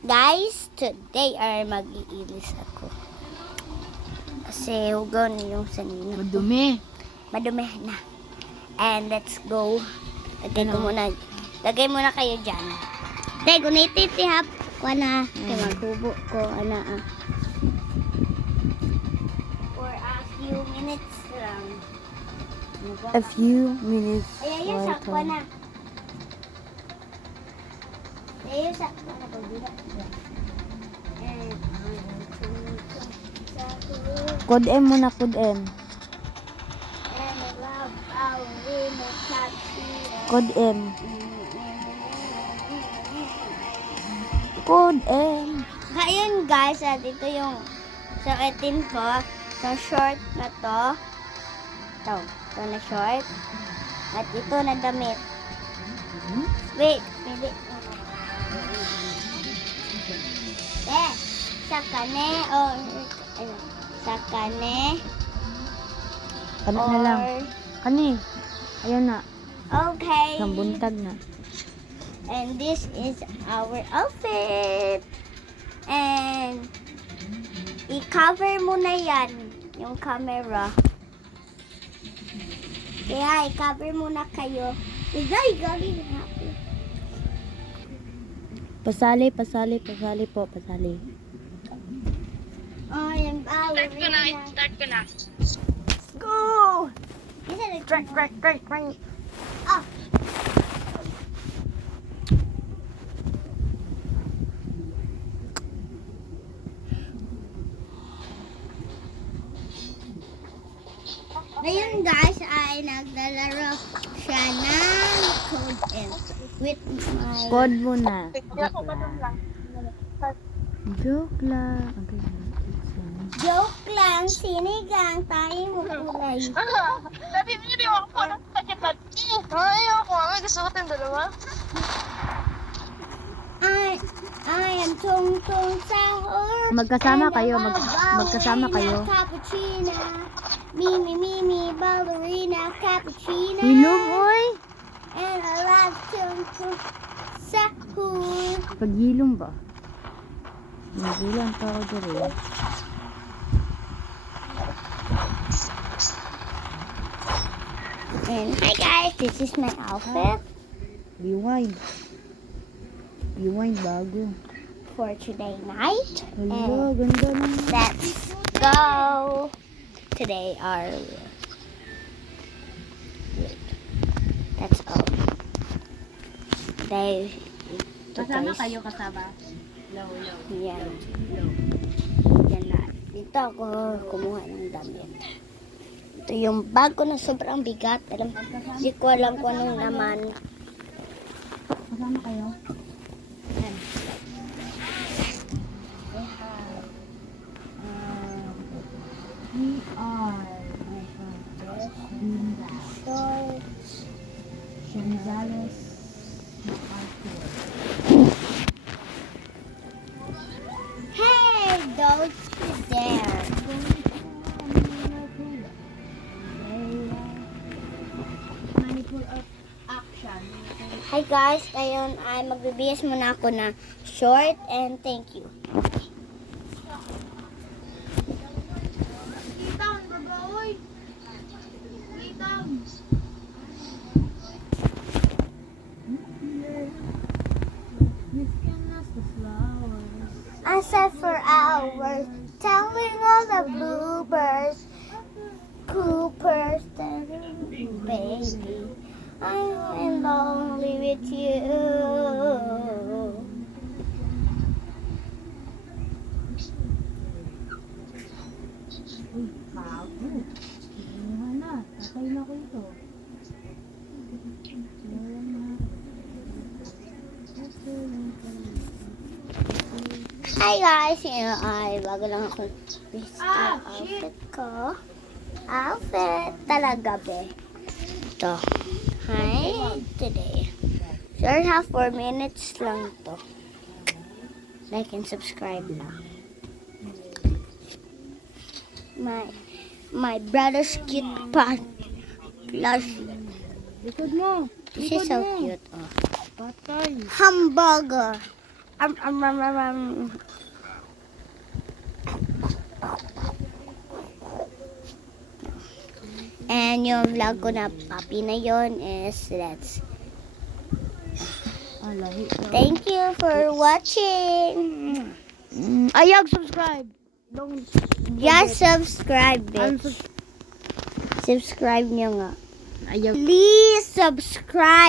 Guys, today ay mag-iilis ako. Kasi hugaw na yung sanina. Madumi. Madumi na. And let's go. Lagay muna kayo dyan. Tay, gunititihap ko na. Kaya maghubo ko. For a few minutes lang. A few minutes Ayaw, sakwa later. na. Ayaw, sakwa na. Pagbira. And Code M muna, code M. And I love our winner, Code M. Code M. Ngayon guys, ito yung sakitin ko. Sa short na to. Ito na short. At ito na damit. Wait, pili. Sakane or sakane Ano na lang. Kani. Ayun na. Okay. Isang buntag na. And this is our outfit. And i-cover mo na yan, yung camera. Kaya i-cover muna kayo. Pasali po, pasali. Oh, yung ballerina. Start ko na. Go! Isa na. Right. Oh. Ngayon guys ay naglalaro siya ng Code M with my Code muna. lang. Joke lang. Okay. joke lang, sinigang tayo mo kulay. Sabi mo yun yung ako ng sakit. Ayoko. May gusto ko tayong dalawa. I am tungtung sahur. Magkasama and kayo, I love magkasama ballerina, kayo. Cappuccino. Mimi, ballerina, cappuccino. Hilom, oy. And I love tungtung sahur. Paghilom ba? Nagulan pa ako dali. And hi guys, this is my outfit Rewind bago. for today night. Hello, And ganda naman. let's go. Today that's all. Today, Kasama kayo, kasama. Low. Yan. Yan na. Dito ako kumuha ng damit. Ito yung bag ko na sobrang bigat. Hindi ko alam kung anong naman. Kasama kayo? Yan. We are Shorts. Gonzales. Hey, don't you dare. Manipul of action. Hi guys, ngayon ay magbibihis muna ako na short and thank you. Kitang, babaoy. Kitang. I sat for hours telling all the bluebirds, Coopers, that baby, I'm lonely with you. Uy, bago. Ano na, tatay na ko ito. Hi guys, yun ay bago lang ako outfit ko. Outfit talaga be. Ito. Hi, today. Sure, have 4 minutes lang to. Like and subscribe na. My brother's cute pant. Plus, Likod mo. this is so cute. Oh. Patay. Hamburger. And yung vlog ko na puppy na yon is let's. Lahi. Thank you for watching. Ayag, subscribe. Don't Just subscribe, bitch. unsubscribe. Subscribe nyo nga. Ayag. Please subscribe.